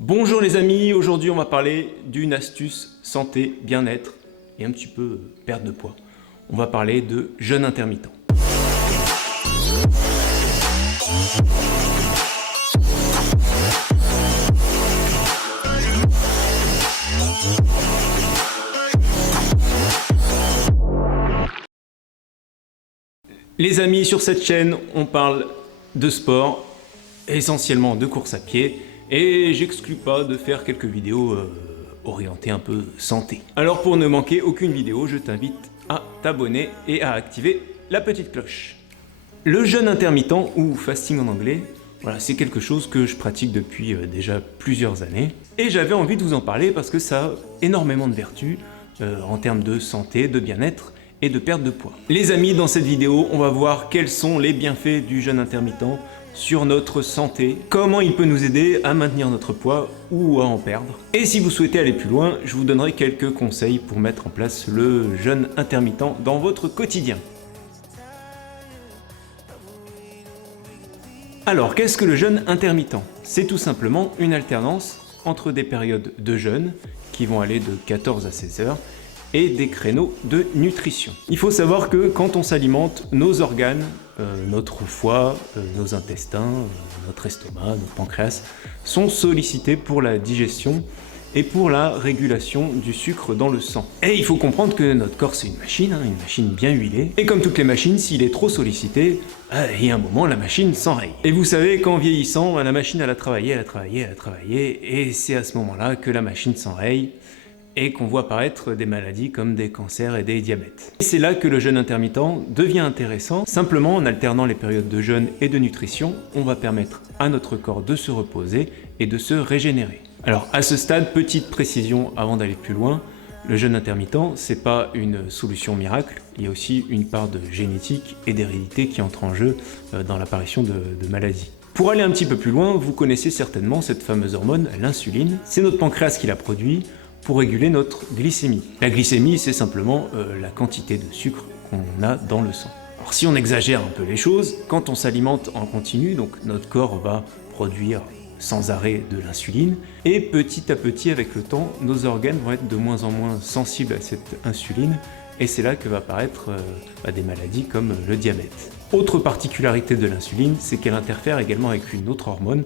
Bonjour les amis, aujourd'hui on va parler d'une astuce santé, bien-être et un petit peu perte de poids. On va parler de jeûne intermittent. Les amis, sur cette chaîne, on parle de sport, essentiellement de course à pied, et j'exclus pas de faire quelques vidéos orientées un peu santé. Alors pour ne manquer aucune vidéo, je t'invite à t'abonner et à activer la petite cloche. Le jeûne intermittent, ou fasting en anglais, voilà, c'est quelque chose que je pratique depuis déjà plusieurs années, et j'avais envie de vous en parler parce que ça a énormément de vertus en termes de santé, de bien-être, et de perte de poids. Les amis, dans cette vidéo, on va voir quels sont les bienfaits du jeûne intermittent sur notre santé, comment il peut nous aider à maintenir notre poids ou à en perdre. Et si vous souhaitez aller plus loin, je vous donnerai quelques conseils pour mettre en place le jeûne intermittent dans votre quotidien. Alors, qu'est-ce que le jeûne intermittent? C'est tout simplement une alternance entre des périodes de jeûne qui vont aller de 14 à 16 heures et des créneaux de nutrition. Il faut savoir que quand on s'alimente, nos organes, notre foie, nos intestins, notre estomac, notre pancréas, sont sollicités pour la digestion et pour la régulation du sucre dans le sang. Et il faut comprendre que notre corps c'est une machine bien huilée, et comme toutes les machines, s'il est trop sollicité, il y a un moment la machine s'enraye. Et vous savez qu'en vieillissant, la machine elle a travaillé, et c'est à ce moment-là que la machine s'enraye, et qu'on voit apparaître des maladies comme des cancers et des diabètes. Et c'est là que le jeûne intermittent devient intéressant. Simplement, en alternant les périodes de jeûne et de nutrition, on va permettre à notre corps de se reposer et de se régénérer. Alors à ce stade, petite précision avant d'aller plus loin, le jeûne intermittent, c'est pas une solution miracle, il y a aussi une part de génétique et d'hérédité qui entre en jeu dans l'apparition de maladies. Pour aller un petit peu plus loin, vous connaissez certainement cette fameuse hormone, l'insuline. C'est notre pancréas qui la produit pour réguler notre glycémie. La glycémie, c'est simplement la quantité de sucre qu'on a dans le sang. Alors si on exagère un peu les choses, quand on s'alimente en continu, donc notre corps va produire sans arrêt de l'insuline, et petit à petit, avec le temps, nos organes vont être de moins en moins sensibles à cette insuline, et c'est là que va apparaître des maladies comme le diabète. Autre particularité de l'insuline, c'est qu'elle interfère également avec une autre hormone,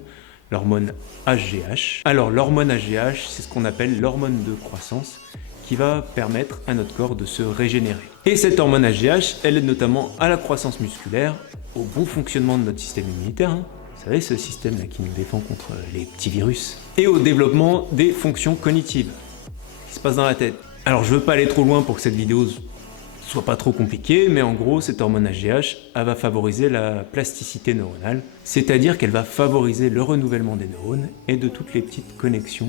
l'hormone HGH. Alors l'hormone HGH, c'est ce qu'on appelle l'hormone de croissance qui va permettre à notre corps de se régénérer. Et cette hormone HGH, elle aide notamment à la croissance musculaire, au bon fonctionnement de notre système immunitaire, vous savez ce système-là qui nous défend contre les petits virus, et au développement des fonctions cognitives qui se passent dans la tête. Alors je veux pas aller trop loin pour que cette vidéo soit pas trop compliqué, mais en gros, cette hormone HGH, elle va favoriser la plasticité neuronale, c'est-à-dire qu'elle va favoriser le renouvellement des neurones et de toutes les petites connexions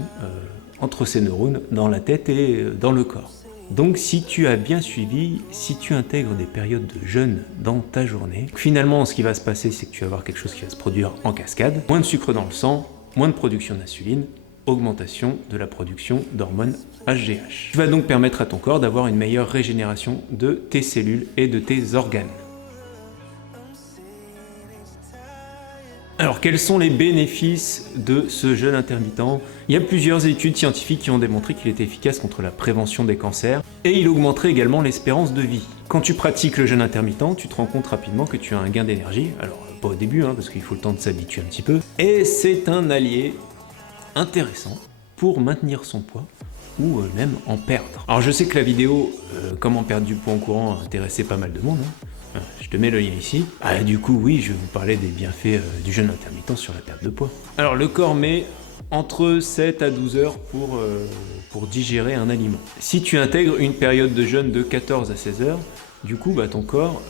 entre ces neurones dans la tête et dans le corps. Donc si tu as bien suivi, si tu intègres des périodes de jeûne dans ta journée, finalement ce qui va se passer, c'est que tu vas avoir quelque chose qui va se produire en cascade, moins de sucre dans le sang, moins de production d'insuline, augmentation de la production d'hormones HGH. Tu vas donc permettre à ton corps d'avoir une meilleure régénération de tes cellules et de tes organes. Alors quels sont les bénéfices de ce jeûne intermittent? Il y a plusieurs études scientifiques qui ont démontré qu'il était efficace contre la prévention des cancers et il augmenterait également l'espérance de vie. Quand tu pratiques le jeûne intermittent, tu te rends compte rapidement que tu as un gain d'énergie, alors pas au début parce qu'il faut le temps de s'habituer un petit peu, et c'est un allié intéressant pour maintenir son poids ou même en perdre. Alors je sais que la vidéo comment perdre du poids en courant a intéressé pas mal de monde, je te mets le lien ici. Du coup oui, je vais vous parler des bienfaits du jeûne intermittent sur la perte de poids. Alors le corps met entre 7 à 12 heures pour digérer un aliment. Si tu intègres une période de jeûne de 14 à 16 heures, du coup ton corps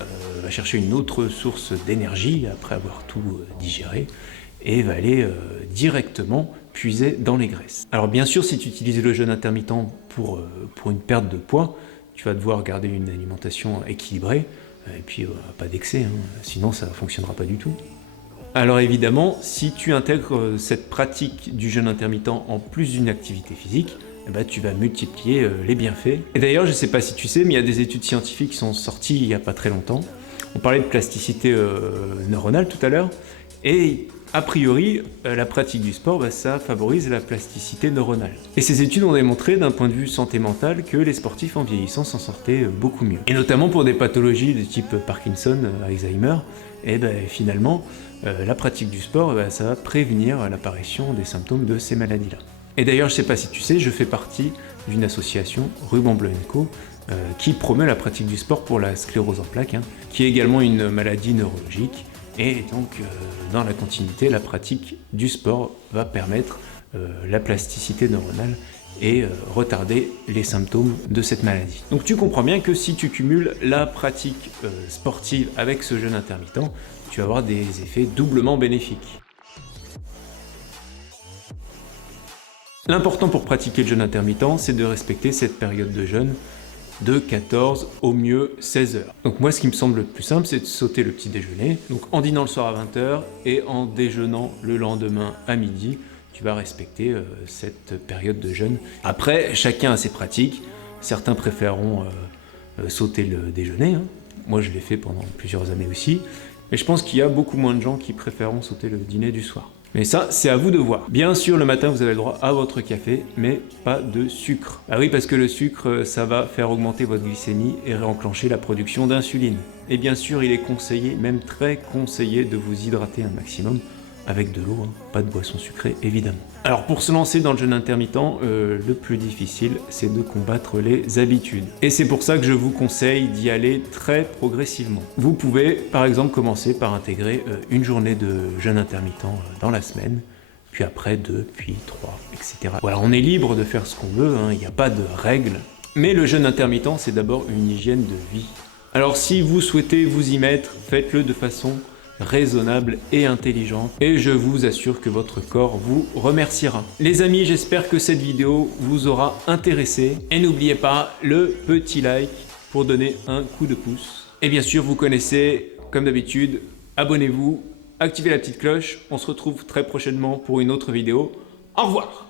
va chercher une autre source d'énergie après avoir tout digéré et va aller directement puiser dans les graisses. Alors bien sûr, si tu utilises le jeûne intermittent pour une perte de poids, tu vas devoir garder une alimentation équilibrée, et puis pas d'excès, sinon ça ne fonctionnera pas du tout. Alors évidemment, si tu intègres cette pratique du jeûne intermittent en plus d'une activité physique, tu vas multiplier les bienfaits. Et d'ailleurs, je ne sais pas si tu sais, mais il y a des études scientifiques qui sont sorties il n'y a pas très longtemps. On parlait de plasticité neuronale tout à l'heure, et A priori, la pratique du sport, ça favorise la plasticité neuronale. Et ces études ont démontré d'un point de vue santé mentale que les sportifs en vieillissant s'en sortaient beaucoup mieux. Et notamment pour des pathologies de type Parkinson, Alzheimer, et finalement, la pratique du sport, ça va prévenir l'apparition des symptômes de ces maladies-là. Et d'ailleurs, je sais pas si tu sais, je fais partie d'une association, Ruban Bleu & Co, qui promeut la pratique du sport pour la sclérose en plaques, qui est également une maladie neurologique. Et donc, dans la continuité, la pratique du sport va permettre la plasticité neuronale et retarder les symptômes de cette maladie. Donc tu comprends bien que si tu cumules la pratique sportive avec ce jeûne intermittent, tu vas avoir des effets doublement bénéfiques. L'important pour pratiquer le jeûne intermittent, c'est de respecter cette période de jeûne de 14 au mieux 16 heures. Donc moi, ce qui me semble le plus simple, c'est de sauter le petit déjeuner. Donc en dînant le soir à 20 h et en déjeunant le lendemain à midi, tu vas respecter cette période de jeûne. Après, chacun a ses pratiques. Certains préféreront sauter le déjeuner. Moi, je l'ai fait pendant plusieurs années aussi. Mais je pense qu'il y a beaucoup moins de gens qui préféreront sauter le dîner du soir. Mais ça, c'est à vous de voir. Bien sûr, le matin, vous avez le droit à votre café, mais pas de sucre. Ah oui, parce que le sucre, ça va faire augmenter votre glycémie et réenclencher la production d'insuline. Et bien sûr, il est conseillé, même très conseillé, de vous hydrater un maximum avec de l'eau, pas de boisson sucrée, évidemment. Alors pour se lancer dans le jeûne intermittent, le plus difficile, c'est de combattre les habitudes. Et c'est pour ça que je vous conseille d'y aller très progressivement. Vous pouvez, par exemple, commencer par intégrer une journée de jeûne intermittent dans la semaine, puis après 2, puis 3, etc. Voilà, on est libre de faire ce qu'on veut, il n'y a pas de règles. Mais le jeûne intermittent, c'est d'abord une hygiène de vie. Alors si vous souhaitez vous y mettre, faites-le de façon raisonnable et intelligente, et je vous assure que votre corps vous remerciera. Les amis, j'espère que cette vidéo vous aura intéressé, et n'oubliez pas le petit like pour donner un coup de pouce. Et bien sûr, vous connaissez, comme d'habitude, abonnez-vous, activez la petite cloche, on se retrouve très prochainement pour une autre vidéo. Au revoir!